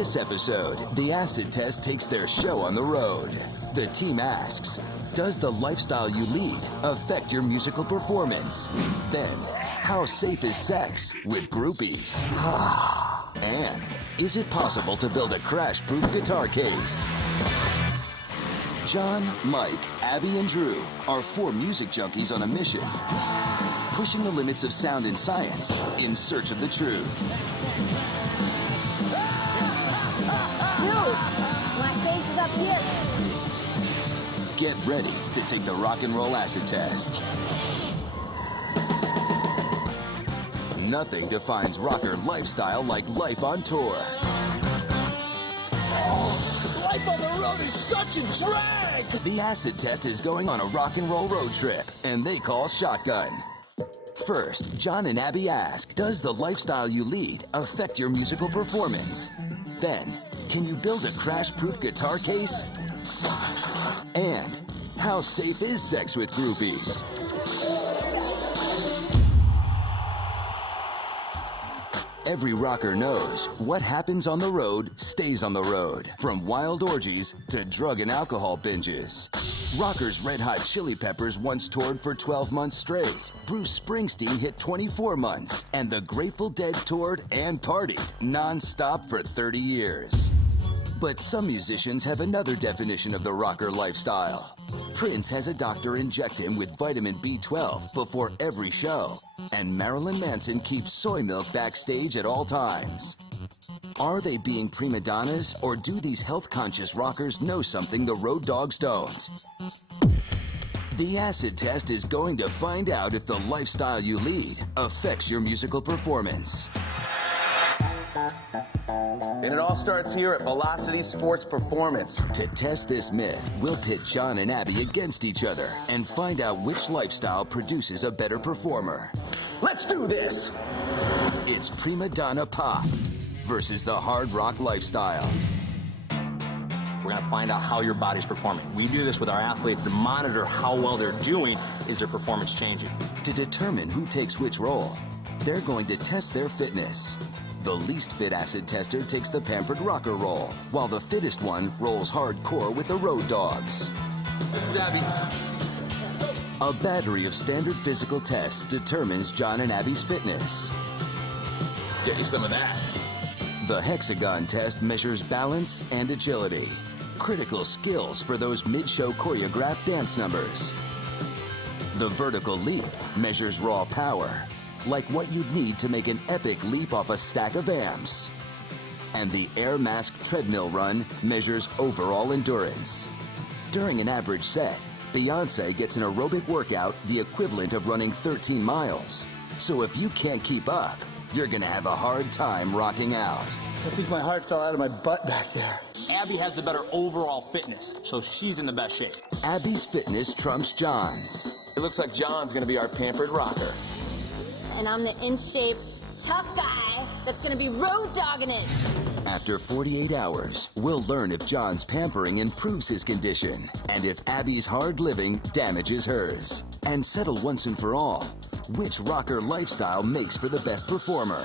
this episode, the acid test takes their show on the road. The team asks, does the lifestyle you lead affect your musical performance? Then, how safe is sex with groupies? And is it possible to build a crash-proof guitar case? John, Mike, Abby, and Drew are 4 music junkies on a mission, pushing the limits of sound and science in search of the truth. Dude, my face is up here. Get ready to take the rock and roll acid test. Nothing defines rocker lifestyle like life on tour. Life on the road is such a drag! The acid test is going on a rock and roll road trip, and they call shotgun. First, John and Abby ask, does the lifestyle you lead affect your musical performance? Then, can you build a crash-proof guitar case? And how safe is sex with groupies? Every rocker knows what happens on the road stays on the road. From wild orgies to drug and alcohol binges. Rockers Red Hot Chili Peppers once toured for 12 months straight. Bruce Springsteen hit 24 months. And the Grateful Dead toured and partied non-stop for 30 years. But some musicians have another definition of the rocker lifestyle. Prince has a doctor inject him with vitamin B12 before every show. And Marilyn Manson keeps soy milk backstage at all times. Are they being prima donnas, or do these health-conscious rockers know something the road dogs don't? The acid test is going to find out if the lifestyle you lead affects your musical performance. And it all starts here at Velocity Sports Performance. To test this myth, we'll pit John and Abby against each other and find out which lifestyle produces a better performer. Let's do this! It's prima donna pop versus the hard rock lifestyle. We're going to find out how your body's performing. We do this with our athletes to monitor how well they're doing. Is their performance changing? To determine who takes which role, they're going to test their fitness. The least fit acid tester takes the pampered rocker role, while the fittest one rolls hardcore with the road dogs. This is Abby. A battery of standard physical tests determines John and Abby's fitness. Get you some of that. The hexagon test measures balance and agility, critical skills for those mid-show choreographed dance numbers. The vertical leap measures raw power, like what you'd need to make an epic leap off a stack of amps. And the air mask treadmill run measures overall endurance. During an average set, Beyoncé gets an aerobic workout the equivalent of running 13 miles. So if you can't keep up, you're gonna have a hard time rocking out. I think my heart fell out of my butt back there. Abby has the better overall fitness, so she's in the best shape. Abby's fitness trumps John's. It looks like John's gonna be our pampered rocker. And I'm the in-shape, tough guy that's gonna be road dogging it. After 48 hours, we'll learn if John's pampering improves his condition and if Abby's hard living damages hers. And settle once and for all, which rocker lifestyle makes for the best performer.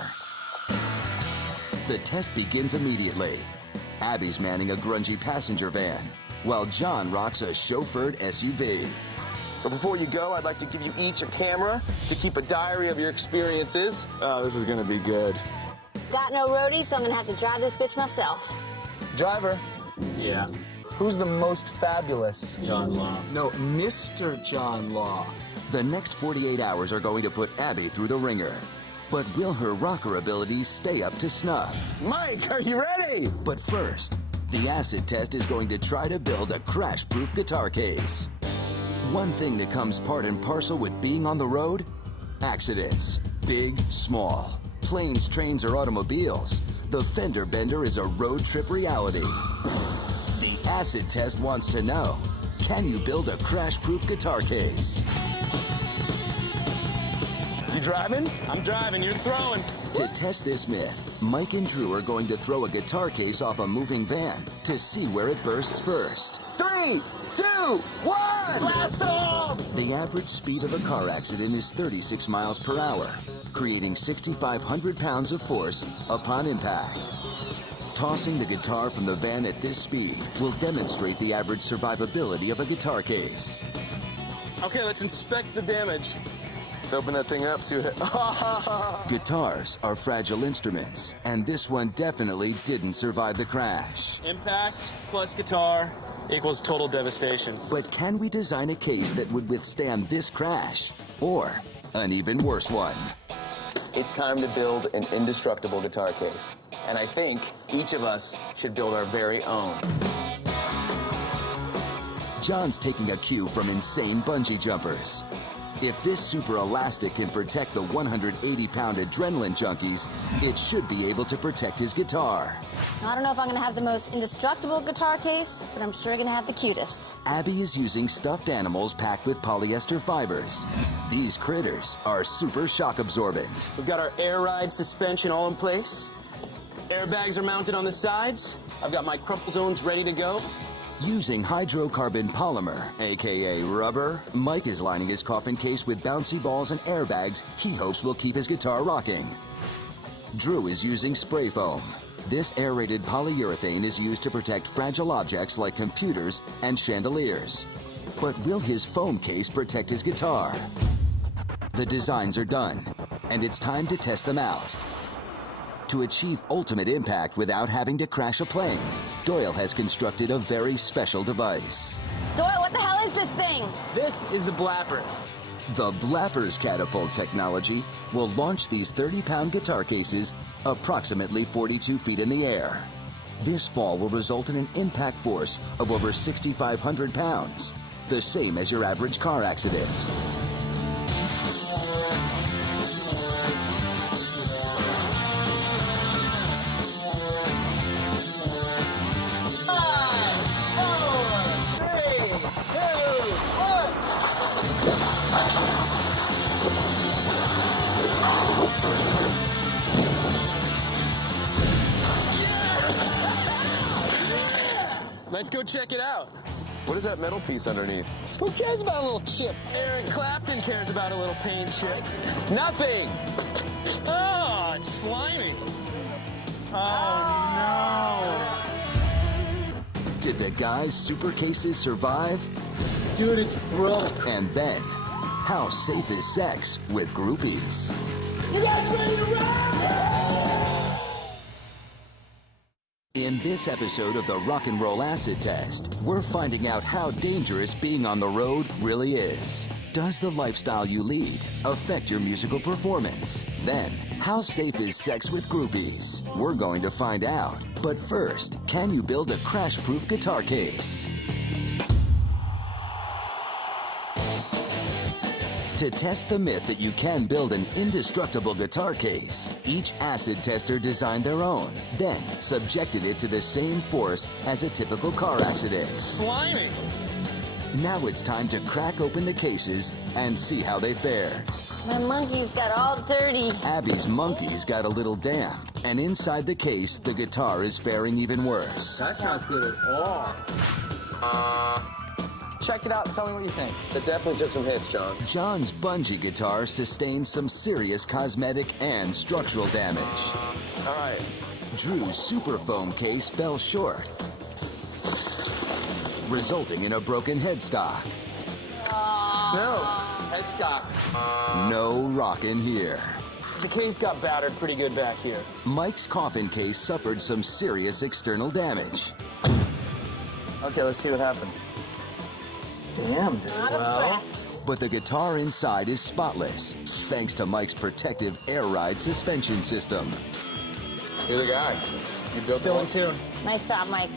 The test begins immediately. Abby's manning a grungy passenger van, while John rocks a chauffeured SUV. But before you go, I'd like to give you each a camera to keep a diary of your experiences. Oh, this is gonna be good. Got no roadie, so I'm gonna have to drive this bitch myself. Driver, Yeah. who's the most fabulous? John Law. No, Mr. John Law. The next 48 hours are going to put Abby through the ringer. But will her rocker abilities stay up to snuff? Mike, are you ready? But first, the acid test is going to try to build a crash-proof guitar case. One thing that comes part and parcel with being on the road? Accidents. Big, small. Planes, trains, or automobiles. The fender bender is a road trip reality. The acid test wants to know, can you build a crash-proof guitar case? You driving? I'm driving, you're throwing. To test this myth, Mike and Drew are going to throw a guitar case off a moving van to see where it bursts first. 3, 2, 1! Blast off! The average speed of a car accident is 36 miles per hour, creating 6,500 pounds of force upon impact. Tossing the guitar from the van at this speed will demonstrate the average survivability of a guitar case. Okay, let's inspect the damage. Let's open that thing up, see what Guitars are fragile instruments, and this one definitely didn't survive the crash. Impact plus guitar equals total devastation. But can we design a case that would withstand this crash, or an even worse one? It's time to build an indestructible guitar case. And I think each of us should build our very own. John's taking a cue from insane bungee jumpers. If this super elastic can protect the 180-pound adrenaline junkies, it should be able to protect his guitar. I don't know if I'm gonna have the most indestructible guitar case, but I'm sure gonna have the cutest. Abby is using stuffed animals packed with polyester fibers. These critters are super shock absorbent. We've got our air ride suspension all in place. Airbags are mounted on the sides. I've got my crumple zones ready to go. Using hydrocarbon polymer, aka rubber, Mike is lining his coffin case with bouncy balls and airbags he hopes will keep his guitar rocking. Drew is using spray foam. This aerated polyurethane is used to protect fragile objects like computers and chandeliers. But will his foam case protect his guitar? The designs are done, and it's time to test them out. To achieve ultimate impact without having to crash a plane, Doyle has constructed a very special device. Doyle, what the hell is this thing? This is the Blapper. The Blapper's catapult technology will launch these 30-pound guitar cases approximately 42 feet in the air. This fall will result in an impact force of over 6,500 pounds, the same as your average car accident. Let's go check it out. What is that metal piece underneath? Who cares about a little chip? Eric Clapton cares about a little paint chip. Nothing! Oh, it's slimy. Oh, Did the guy's super cases survive? no. Dude, it's broke. And then, how safe is sex with groupies? You guys ready to rock? In this episode of the Rock and Roll Acid Test, we're finding out how dangerous being on the road really is. Does the lifestyle you lead affect your musical performance? Then, how safe is sex with groupies? We're going to find out. But first, can you build a crash-proof guitar case? To test the myth that you can build an indestructible guitar case, each acid tester designed their own, then subjected it to the same force as a typical car accident. Slimy. Now it's time to crack open the cases and see how they fare. My monkeys got all dirty. Abby's monkeys got a little damp, and inside the case, the guitar is faring even worse. That's not good at all. Check it out and tell me what you think. That definitely took some hits, John. John's bungee guitar sustained some serious cosmetic and structural damage. All right. Drew's super foam case fell short, resulting in a broken headstock. No. Headstock. No rockin' here. The case got battered pretty good back here. Mike's coffin case suffered some serious external damage. Okay, let's see what happened. Damn, dude. Not a scratch. But the guitar inside is spotless, thanks to Mike's protective air ride suspension system. You're the guy. You built Still in one. tune. Nice job, Mike.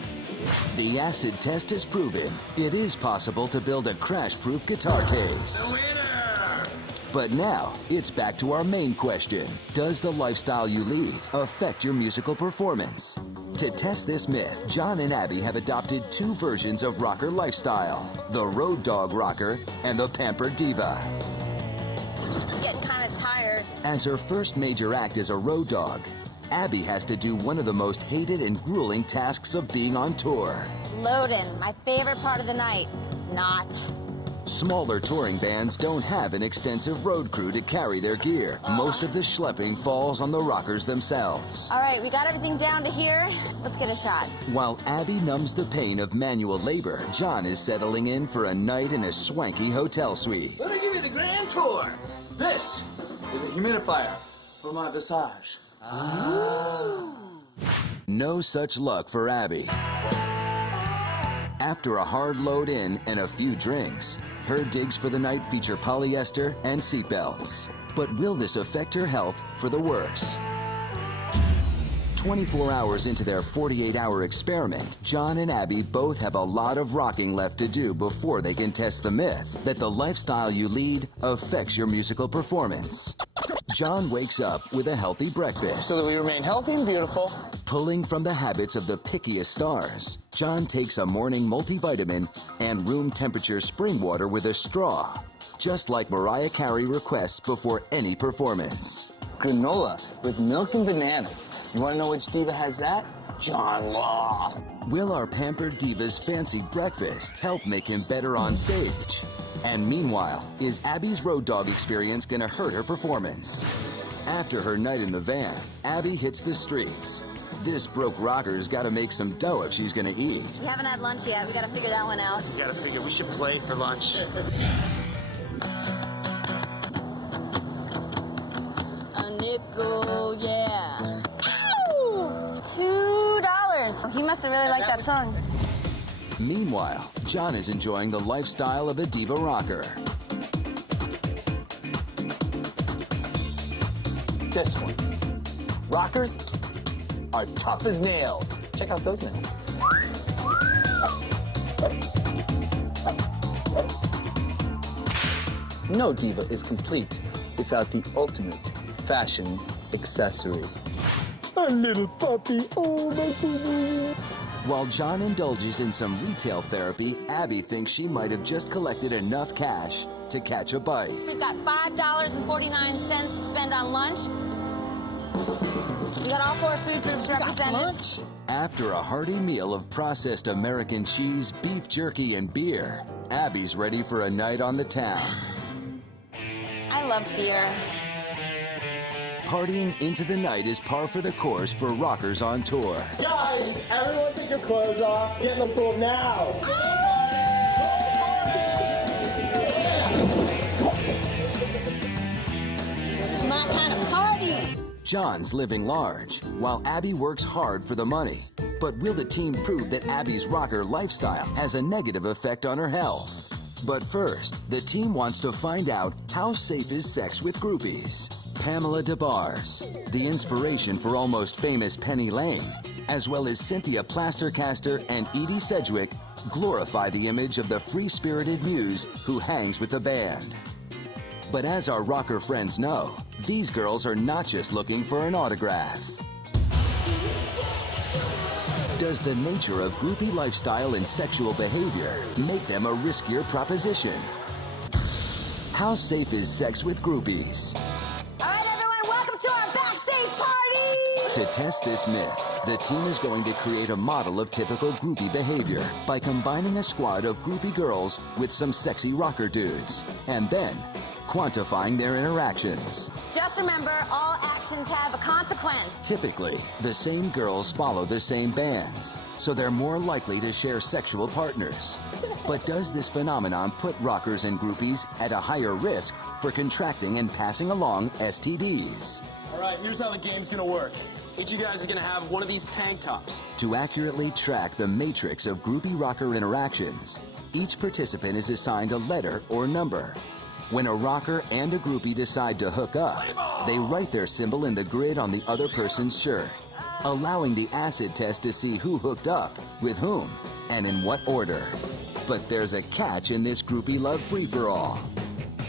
The acid test has proven it is possible to build a crash-proof guitar case. But now, it's back to our main question. Does the lifestyle you lead affect your musical performance? To test this myth, John and Abby have adopted two versions of rocker lifestyle, the Road Dog Rocker and the Pampered Diva. I'm getting kind of tired. As her first major act as a road dog, Abby has to do one of the most hated and grueling tasks of being on tour. Loading, my favorite part of the night. Not. Smaller touring bands don't have an extensive road crew to carry their gear. Most of the schlepping falls on the rockers themselves. All right, we got everything down to here. Let's get a shot. While Abby numbs the pain of manual labor, John is settling in for a night in a swanky hotel suite. Let me give you the grand tour. This is a humidifier for my visage. No such luck for Abby. After a hard load in and a few drinks, her digs for the night feature polyester and seatbelts. But will this affect her health for the worse? 24 hours into their 48-hour experiment, John and Abby both have a lot of rocking left to do before they can test the myth that the lifestyle you lead affects your musical performance. John wakes up with a healthy breakfast. So that we remain healthy and beautiful. Pulling from the habits of the pickiest stars, John takes a morning multivitamin and room temperature spring water with a straw, just like Mariah Carey requests before any performance. Granola with milk and bananas. You want to know which diva has that? John Law. Will our pampered diva's fancy breakfast help make him better on stage? And meanwhile, is Abby's road dog experience gonna hurt her performance? After her night in the van, Abby hits the streets. This broke rocker's gotta make some dough if she's gonna eat. We haven't had lunch yet. We gotta figure that one out. You gotta figure we should play for lunch. A nickel, yeah. Ow! $2. He must have really liked that song. Meanwhile, John is enjoying the lifestyle of a diva rocker. This one. Rockers are tough as nails. Check out those nails. No diva is complete without the ultimate fashion accessory. A little puppy, oh my goodness. While John indulges in some retail therapy, Abby thinks she might have just collected enough cash to catch a bite. We've got $5.49 to spend on lunch. We got all 4 food groups represented. After a hearty meal of processed American cheese, beef jerky, and beer, Abby's ready for a night on the town. I love beer. Partying into the night is par for the course for rockers on tour. Guys, everyone take your clothes off. Get in the pool now. This is my kind of party. John's living large, while Abby works hard for the money. But will the team prove that Abby's rocker lifestyle has a negative effect on her health? But first, the team wants to find out how safe is sex with groupies. Pamela DeBars, the inspiration for Almost Famous Penny Lane, as well as Cynthia Plastercaster and Edie Sedgwick, glorify the image of the free-spirited muse who hangs with the band. But as our rocker friends know, these girls are not just looking for an autograph. Does the nature of groupie lifestyle and sexual behavior make them a riskier proposition? How safe is sex with groupies? All right, everyone, welcome to our backstage party! To test this myth, the team is going to create a model of typical groupie behavior by combining a squad of groupie girls with some sexy rocker dudes, and then quantifying their interactions. Just remember, all actions have a consequence. Typically, the same girls follow the same bands, so they're more likely to share sexual partners. But does this phenomenon put rockers and groupies at a higher risk for contracting and passing along STDs? All right, here's how the game's gonna work. Each of you guys are gonna have one of these tank tops. To accurately track the matrix of groupie rocker interactions, each participant is assigned a letter or number. When a rocker and a groupie decide to hook up, they write their symbol in the grid on the other person's shirt, allowing the acid test to see who hooked up, with whom, and in what order. But there's a catch in this groupie love free-for-all.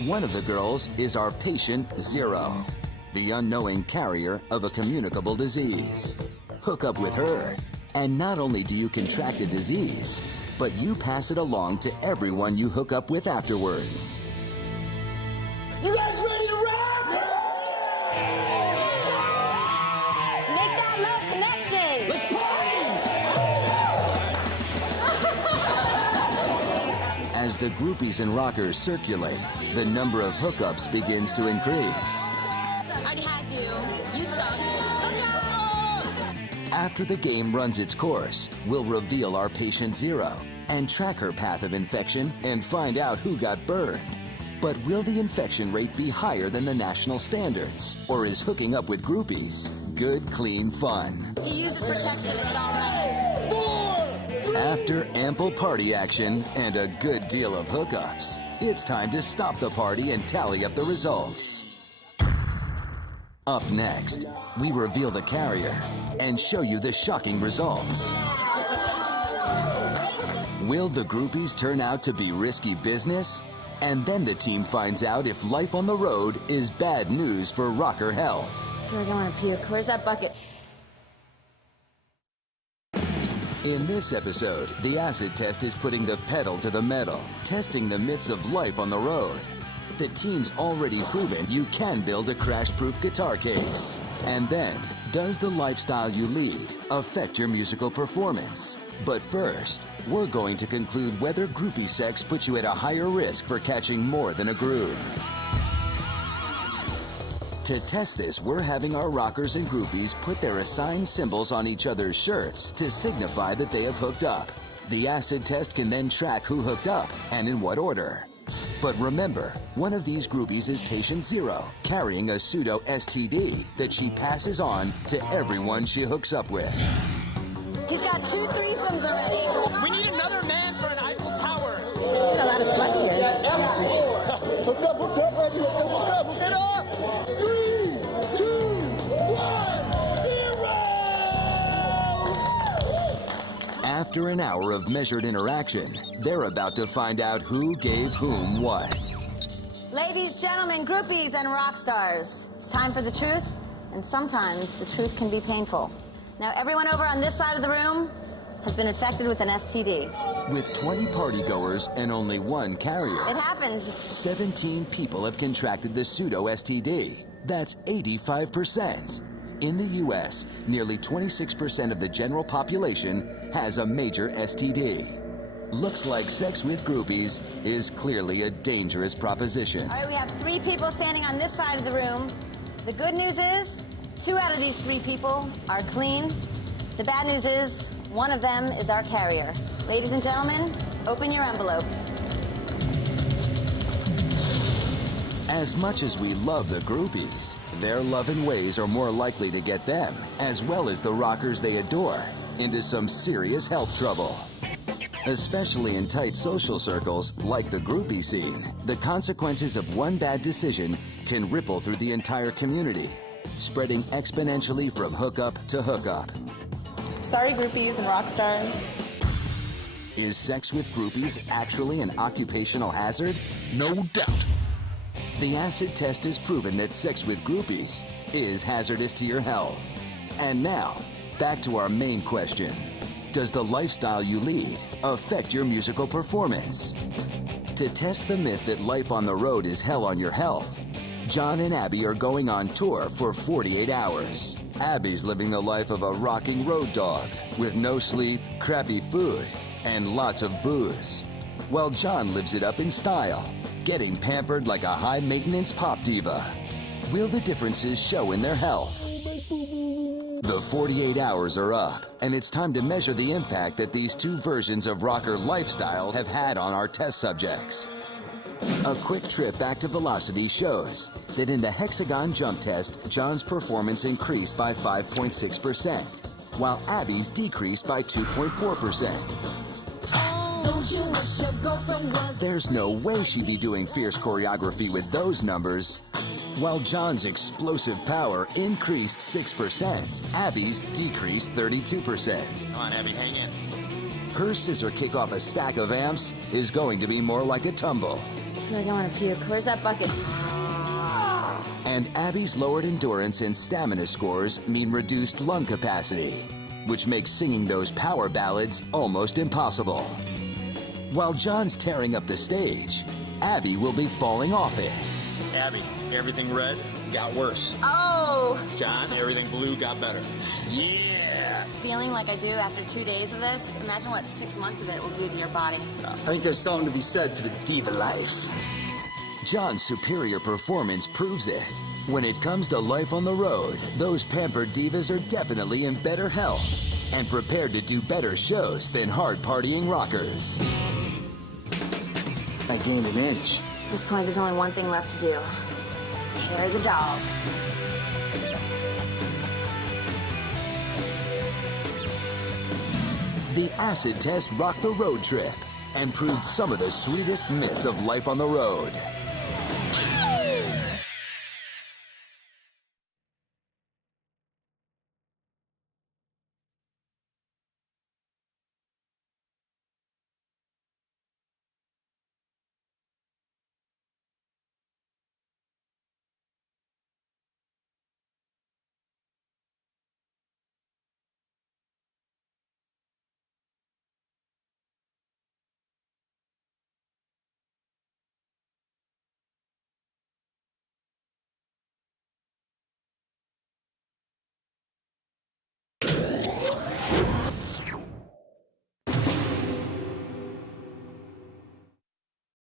One of the girls is our patient Zero, the unknowing carrier of a communicable disease. Hook up with her, and not only do you contract a disease, but you pass it along to everyone you hook up with afterwards. You guys ready to rock? Make that love connection! Let's party! As the groupies and rockers circulate, the number of hookups begins to increase. Already had you. You sucked. After the game runs its course, we'll reveal our patient zero and track her path of infection and find out who got burned. But will the infection rate be higher than the national standards? Or is hooking up with groupies good, clean fun? He uses protection. It's all right. After ample party action and a good deal of hookups, it's time to stop the party and tally up the results. Up next, we reveal the carrier and show you the shocking results. Will the groupies turn out to be risky business? And then the team finds out if life on the road is bad news for rocker health. I feel like I want to puke. Where's that bucket? In this episode, the acid test is putting the pedal to the metal, testing the myths of life on the road. The team's already proven you can build a crash-proof guitar case. And then, does the lifestyle you lead affect your musical performance? But first, we're going to conclude whether groupie sex puts you at a higher risk for catching more than a groove. To test this, we're having our rockers and groupies put their assigned symbols on each other's shirts to signify that they have hooked up. The acid test can then track who hooked up and in what order. But remember, one of these groupies is patient zero, carrying a pseudo STD that she passes on to everyone she hooks up with. He's got 2 threesomes already. We need another man for an Eiffel Tower. A lot of sluts here. Hook up, baby. Hook it up. 3, 2, 1, 0. After an hour of measured interaction, they're about to find out who gave whom what. Ladies, gentlemen, groupies, and rock stars. It's time for the truth, and sometimes the truth can be painful. Now, everyone over on this side of the room has been infected with an STD. With 20 partygoers and only one carrier, It happens. 17 people have contracted the pseudo STD. That's 85%. In the U.S., nearly 26% of the general population has a major STD. Looks like sex with groupies is clearly a dangerous proposition. All right, we have 3 people standing on this side of the room. The good news is 2 out of these 3 people are clean. The bad news is 1 of them is our carrier. Ladies and gentlemen, open your envelopes. As much as we love the groupies, their love and ways are more likely to get them, as well as the rockers they adore, into some serious health trouble. Especially in tight social circles like the groupie scene, the consequences of one bad decision can ripple through the entire community, spreading exponentially from hookup to hookup. Sorry, groupies and rock stars. Is sex with groupies actually an occupational hazard? No doubt. The acid test has proven that sex with groupies is hazardous to your health. And now, back to our main question. Does the lifestyle you lead affect your musical performance? To test the myth that life on the road is hell on your health, John and Abby are going on tour for 48 hours. Abby's living the life of a rocking road dog with no sleep, crappy food, and lots of booze. While John lives it up in style, getting pampered like a high-maintenance pop diva. Will the differences show in their health? The 48 hours are up, and it's time to measure the impact that these 2 versions of rocker lifestyle have had on our test subjects. A quick trip back to Velocity shows that in the hexagon jump test, John's performance increased by 5.6%, while Abby's decreased by 2.4%. There's no way she'd be doing fierce choreography with those numbers. While John's explosive power increased 6%, Abby's decreased 32%. Come on, Abby, hang in. Her scissor kick off a stack of amps is going to be more like a tumble. I feel like I want to puke. Where's that bucket? And Abby's lowered endurance and stamina scores mean reduced lung capacity, which makes singing those power ballads almost impossible. While John's tearing up the stage, Abby will be falling off it. Abby, everything red got worse. Oh! John, everything blue got better. Yeah! feeling like I do after 2 days of this, imagine what 6 months of it will do to your body. I think there's something to be said for the diva life. John's superior performance proves it. When it comes to life on the road, those pampered divas are definitely in better health and prepared to do better shows than hard-partying rockers. I gained an inch. At this point, there's only one thing left to do. Carry the dog. The acid test rocked the road trip and proved some of the sweetest myths of life on the road.